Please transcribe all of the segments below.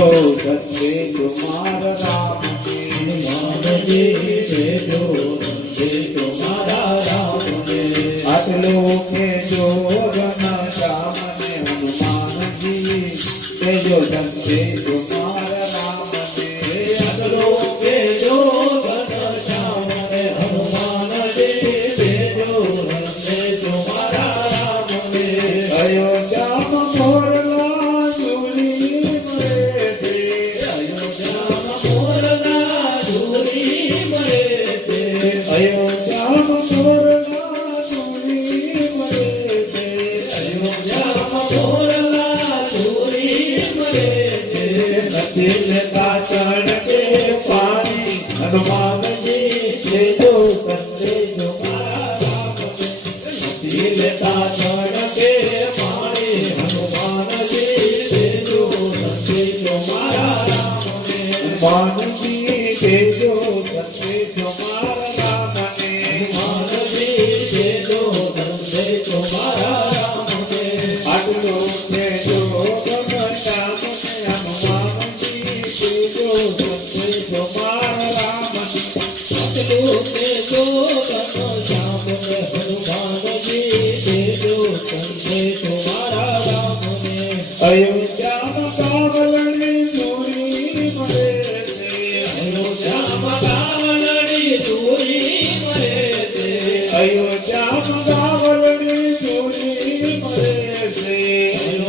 Oh, that's me, జయ గోతం జయ కుమారా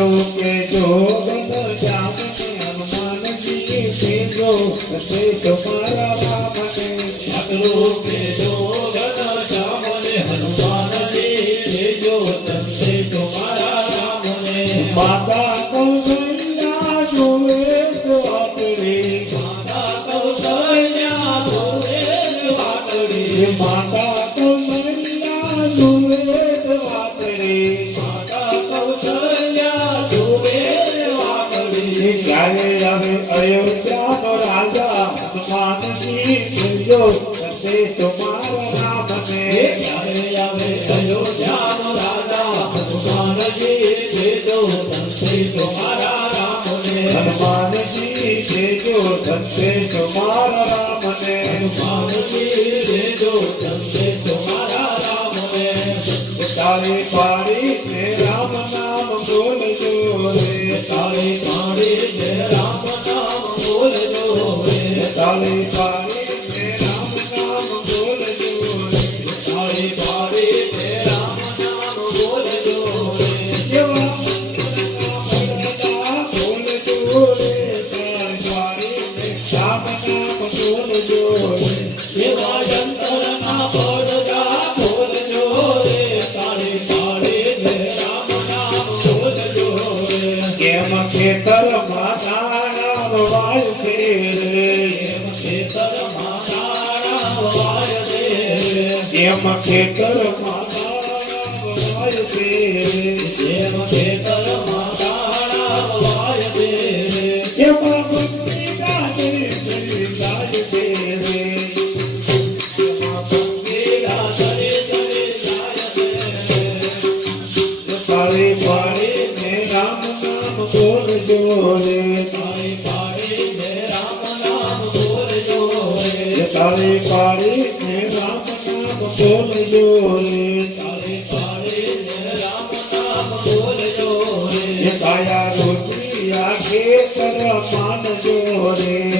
કે જો મારા રામને માતા કૌશલ્યા જોવે તો આપણે માતા કૌશલ્યા જોવે તો આપણે સંદેશો મારા રામને હનુમાનજી તેજો સંદેશો મારા રામને તારે પાડી તે રામ નામ બોલજો રે તારે કાળી જય રામ નામ બોલજો રે તારે પાડી ખેતર માતા વાયુ છે એમ ખેતર માતાના વાય દે. રે ખેતર તારે પાડે ને રામ નામ બોલજો રે, તારે પાડે ને રામ બોલજો રે. કાયા રોટલી આખે કર માનજો રે.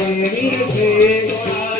તેરી જે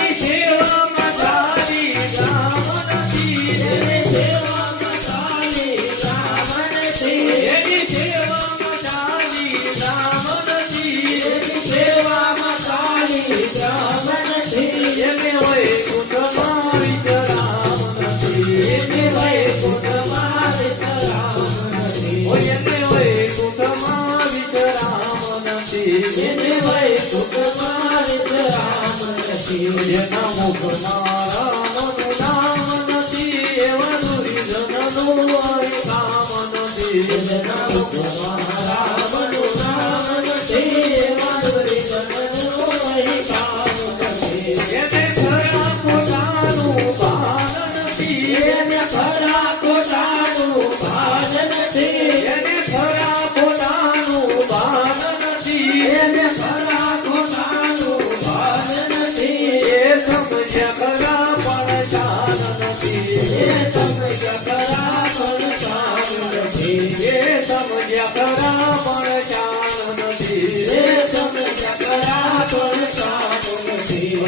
वीर नाम नारायण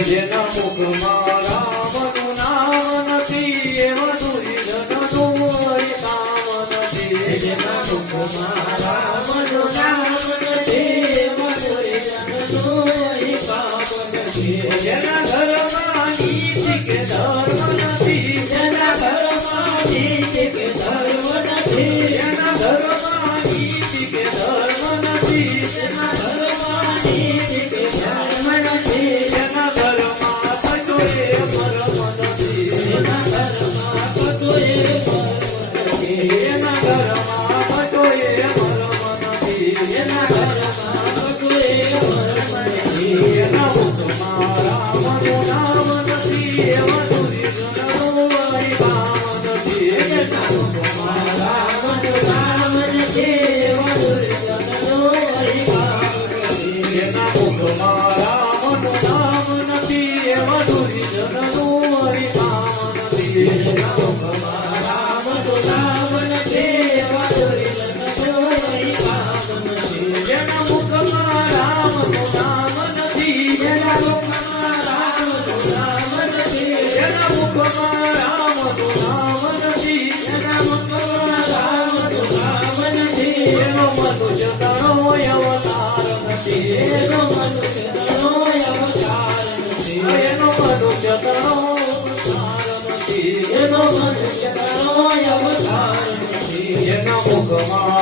જેના મુખમાં રામનું નામ નથી એવા દુર્જન તું કામ નથી જેના મુખમાં રામનું નામ નથી એવા દુર્જન તું કામ નથી જેના ઘર ધર્મ નથી Yo no lo એનો મુખમાં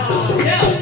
Yeah.